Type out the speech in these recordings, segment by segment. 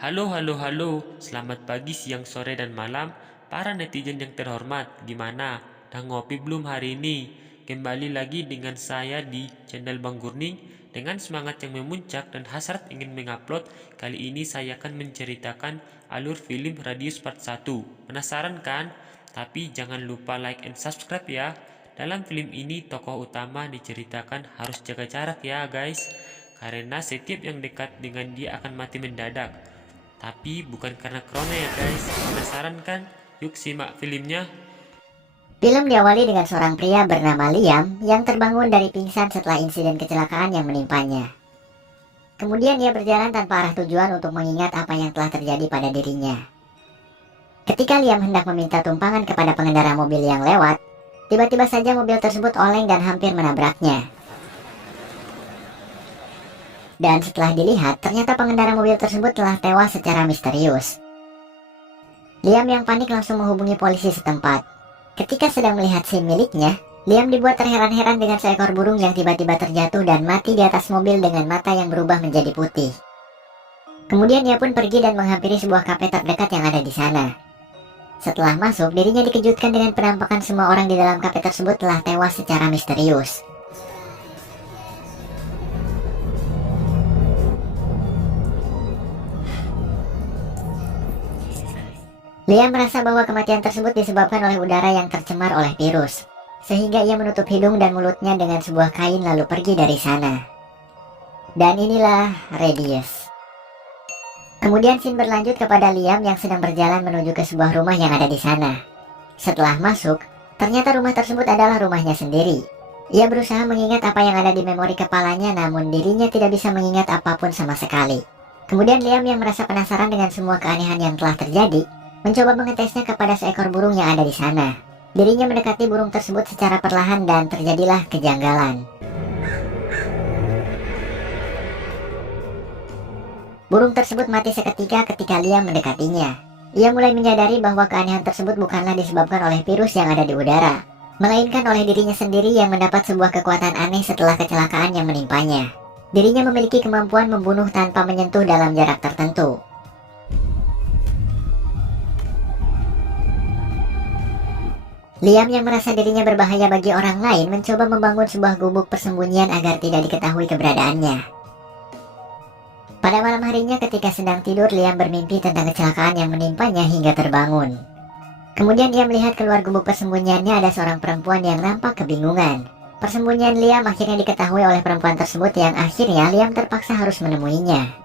Halo, halo, halo. Selamat pagi, siang, sore, dan malam. Para netizen yang terhormat, gimana? Udah ngopi belum hari ini? Kembali lagi dengan saya di channel Bang Gurning. Dengan semangat yang memuncak dan hasrat ingin mengupload, kali ini saya akan menceritakan alur film Radius Part 1. Penasaran kan? Tapi jangan lupa like and subscribe ya. Dalam film ini tokoh utama diceritakan harus jaga jarak ya guys, karena setiap yang dekat dengan dia akan mati mendadak. Tapi bukan karena corona ya guys. Penasaran kan? Yuk simak filmnya. Film diawali dengan seorang pria bernama Liam yang terbangun dari pingsan setelah insiden kecelakaan yang menimpanya. Kemudian ia berjalan tanpa arah tujuan untuk mengingat apa yang telah terjadi pada dirinya. Ketika Liam hendak meminta tumpangan kepada pengendara mobil yang lewat, tiba-tiba saja mobil tersebut oleng dan hampir menabraknya. Dan setelah dilihat, ternyata pengendara mobil tersebut telah tewas secara misterius. Liam yang panik langsung menghubungi polisi setempat. Ketika sedang melihat SIM miliknya, Liam dibuat terheran-heran dengan seekor burung yang tiba-tiba terjatuh dan mati di atas mobil dengan mata yang berubah menjadi putih. Kemudian ia pun pergi dan menghampiri sebuah kafe terdekat yang ada di sana. Setelah masuk, dirinya dikejutkan dengan penampakan semua orang di dalam kafe tersebut telah tewas secara misterius. Liam merasa bahwa kematian tersebut disebabkan oleh udara yang tercemar oleh virus, sehingga ia menutup hidung dan mulutnya dengan sebuah kain lalu pergi dari sana. Dan inilah Radius. Kemudian scene berlanjut kepada Liam yang sedang berjalan menuju ke sebuah rumah yang ada di sana. Setelah masuk, ternyata rumah tersebut adalah rumahnya sendiri. Ia berusaha mengingat apa yang ada di memori kepalanya, namun dirinya tidak bisa mengingat apapun sama sekali. Kemudian Liam yang merasa penasaran dengan semua keanehan yang telah terjadi, mencoba mengetesnya kepada seekor burung yang ada di sana. Dirinya mendekati burung tersebut secara perlahan dan terjadilah kejanggalan. Burung tersebut mati seketika ketika Liam mendekatinya. Ia mulai menyadari bahwa keanehan tersebut bukanlah disebabkan oleh virus yang ada di udara, melainkan oleh dirinya sendiri yang mendapat sebuah kekuatan aneh setelah kecelakaan yang menimpanya. Dirinya memiliki kemampuan membunuh tanpa menyentuh dalam jarak tertentu. Liam yang merasa dirinya berbahaya bagi orang lain mencoba membangun sebuah gubuk persembunyian agar tidak diketahui keberadaannya. Pada malam harinya ketika sedang tidur, Liam bermimpi tentang kecelakaan yang menimpanya hingga terbangun. Kemudian ia melihat keluar gubuk persembunyiannya ada seorang perempuan yang nampak kebingungan. Persembunyian Liam akhirnya diketahui oleh perempuan tersebut yang akhirnya Liam terpaksa harus menemuinya.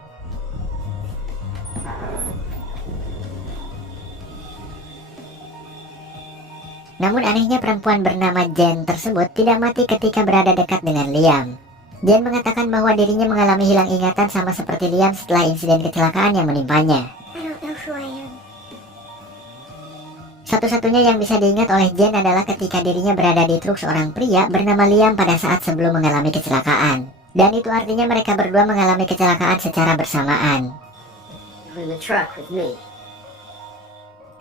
Namun anehnya perempuan bernama Jen tersebut tidak mati ketika berada dekat dengan Liam. Jen mengatakan bahwa dirinya mengalami hilang ingatan sama seperti Liam setelah insiden kecelakaan yang menimpanya. Satu-satunya yang bisa diingat oleh Jen adalah ketika dirinya berada di truk seorang pria bernama Liam pada saat sebelum mengalami kecelakaan. Dan itu artinya mereka berdua mengalami kecelakaan secara bersamaan.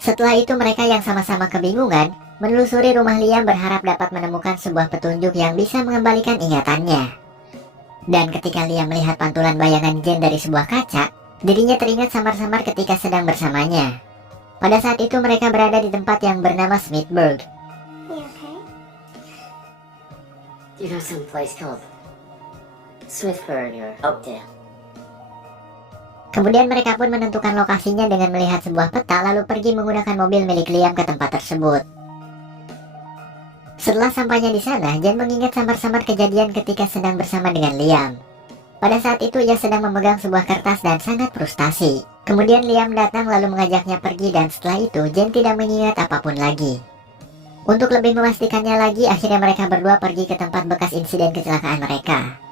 Setelah itu mereka yang sama-sama kebingungan menelusuri rumah Liam berharap dapat menemukan sebuah petunjuk yang bisa mengembalikan ingatannya. Dan ketika Liam melihat pantulan bayangan Jen dari sebuah kaca, dirinya teringat samar-samar ketika sedang bersamanya. Pada saat itu mereka berada di tempat yang bernama Smithburg. You know some place called Smithburg or Oakdale? Kemudian mereka pun menentukan lokasinya dengan melihat sebuah peta lalu pergi menggunakan mobil milik Liam ke tempat tersebut. Setelah sampainya di sana, Jen mengingat samar-samar kejadian ketika sedang bersama dengan Liam. Pada saat itu ia sedang memegang sebuah kertas dan sangat frustasi. Kemudian Liam datang lalu mengajaknya pergi dan setelah itu Jen tidak mengingat apapun lagi. Untuk lebih memastikannya lagi, akhirnya mereka berdua pergi ke tempat bekas insiden kecelakaan mereka.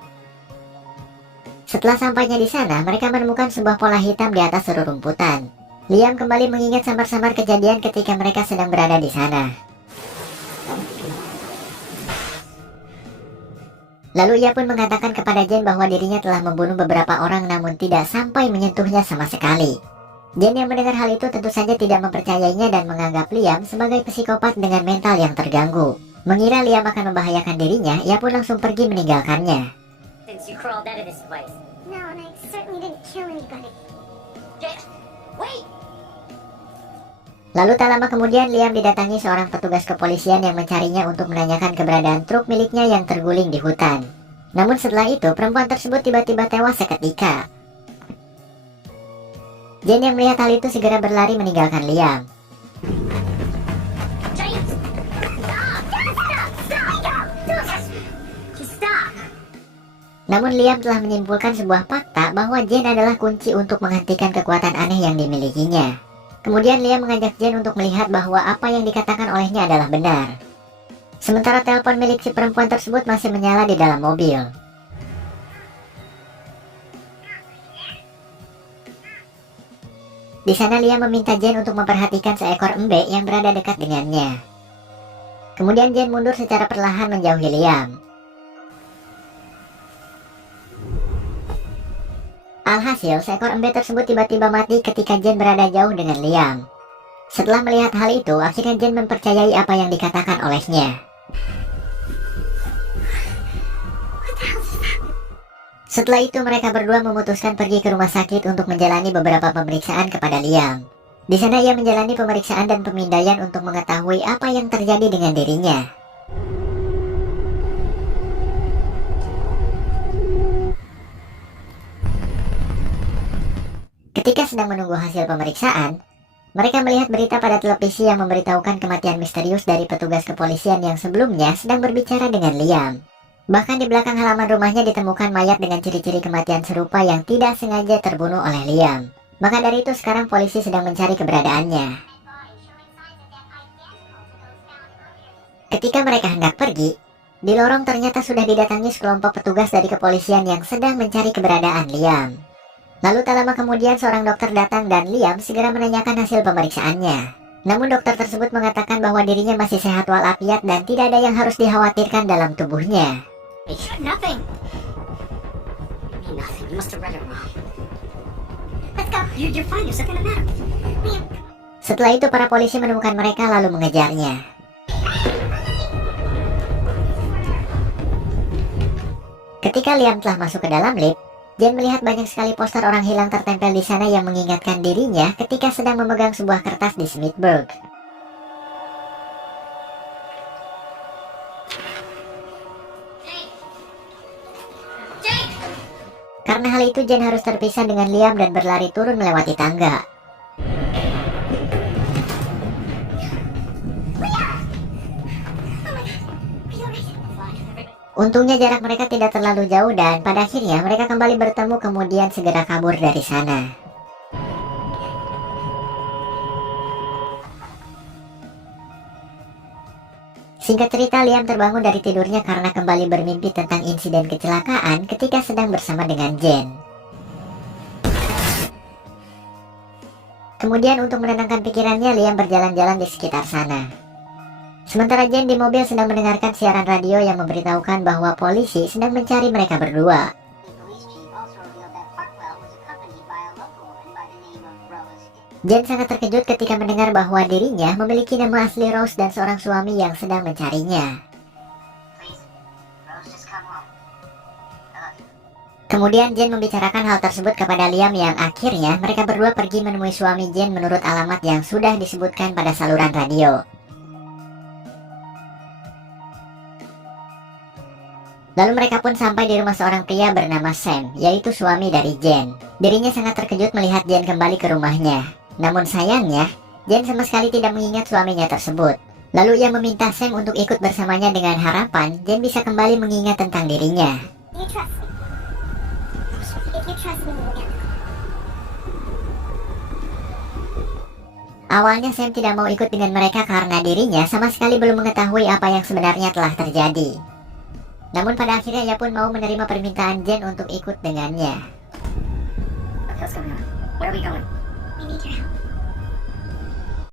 Setelah sampainya di sana, mereka menemukan sebuah pola hitam di atas rerumputan. Liam kembali mengingat samar-samar kejadian ketika mereka sedang berada di sana. Lalu ia pun mengatakan kepada Jen bahwa dirinya telah membunuh beberapa orang namun tidak sampai menyentuhnya sama sekali. Jen yang mendengar hal itu tentu saja tidak mempercayainya dan menganggap Liam sebagai psikopat dengan mental yang terganggu. Mengira Liam akan membahayakan dirinya, ia pun langsung pergi meninggalkannya. Since you crawled out of this place. No, and I certainly didn't kill anybody. Wait! Lalu tak lama kemudian Liam didatangi seorang petugas kepolisian yang mencarinya untuk menanyakan keberadaan truk miliknya yang terguling di hutan. Namun setelah itu perempuan tersebut tiba-tiba tewas seketika. Jen yang melihat hal itu segera berlari meninggalkan Liam. James! Stop! Namun Liam telah menyimpulkan sebuah fakta bahwa Jen adalah kunci untuk menghentikan kekuatan aneh yang dimilikinya. Kemudian Liam mengajak Jen untuk melihat bahwa apa yang dikatakan olehnya adalah benar. Sementara telepon milik si perempuan tersebut masih menyala di dalam mobil. Di sana Liam meminta Jen untuk memperhatikan seekor embe yang berada dekat dengannya. Kemudian Jen mundur secara perlahan menjauhi Liam. Alhasil, seekor embe tersebut tiba-tiba mati ketika Jen berada jauh dengan Liam. Setelah melihat hal itu, akhirnya Jen mempercayai apa yang dikatakan olehnya. Setelah itu, mereka berdua memutuskan pergi ke rumah sakit untuk menjalani beberapa pemeriksaan kepada Liam. Di sana ia menjalani pemeriksaan dan pemindaian untuk mengetahui apa yang terjadi dengan dirinya. Ketika sedang menunggu hasil pemeriksaan, mereka melihat berita pada televisi yang memberitahukan kematian misterius dari petugas kepolisian yang sebelumnya sedang berbicara dengan Liam. Bahkan di belakang halaman rumahnya ditemukan mayat dengan ciri-ciri kematian serupa yang tidak sengaja terbunuh oleh Liam. Maka dari itu sekarang polisi sedang mencari keberadaannya. Ketika mereka hendak pergi, di lorong ternyata sudah didatangi sekelompok petugas dari kepolisian yang sedang mencari keberadaan Liam. Lalu tak lama kemudian seorang dokter datang dan Liam segera menanyakan hasil pemeriksaannya. Namun dokter tersebut mengatakan bahwa dirinya masih sehat walafiat dan tidak ada yang harus dikhawatirkan dalam tubuhnya. Nothing. You mean nothing. You must have read it wrong. Let's go. You're fine. You're something the matter. Setelah itu para polisi menemukan mereka lalu mengejarnya. Ketika Liam telah masuk ke dalam lift, Jen melihat banyak sekali poster orang hilang tertempel di sana yang mengingatkan dirinya ketika sedang memegang sebuah kertas di Smithburg. Karena hal itu Jen harus terpisah dengan Liam dan berlari turun melewati tangga. Untungnya jarak mereka tidak terlalu jauh dan pada akhirnya mereka kembali bertemu kemudian segera kabur dari sana. Singkat cerita, Liam terbangun dari tidurnya karena kembali bermimpi tentang insiden kecelakaan ketika sedang bersama dengan Jen. Kemudian untuk menenangkan pikirannya, Liam berjalan-jalan di sekitar sana. Sementara Jen di mobil sedang mendengarkan siaran radio yang memberitahukan bahwa polisi sedang mencari mereka berdua. Jen sangat terkejut ketika mendengar bahwa dirinya memiliki nama asli Rose dan seorang suami yang sedang mencarinya. Kemudian Jen membicarakan hal tersebut kepada Liam yang akhirnya mereka berdua pergi menemui suami Jen menurut alamat yang sudah disebutkan pada saluran radio. Lalu mereka pun sampai di rumah seorang pria bernama Sam, yaitu suami dari Jen. Dirinya sangat terkejut melihat Jen kembali ke rumahnya. Namun sayangnya, Jen sama sekali tidak mengingat suaminya tersebut. Lalu ia meminta Sam untuk ikut bersamanya dengan harapan Jen bisa kembali mengingat tentang dirinya. Awalnya Sam tidak mau ikut dengan mereka karena dirinya sama sekali belum mengetahui apa yang sebenarnya telah terjadi. Namun pada akhirnya ia pun mau menerima permintaan Jen untuk ikut dengannya. What's going on? Where are we going? We need your help.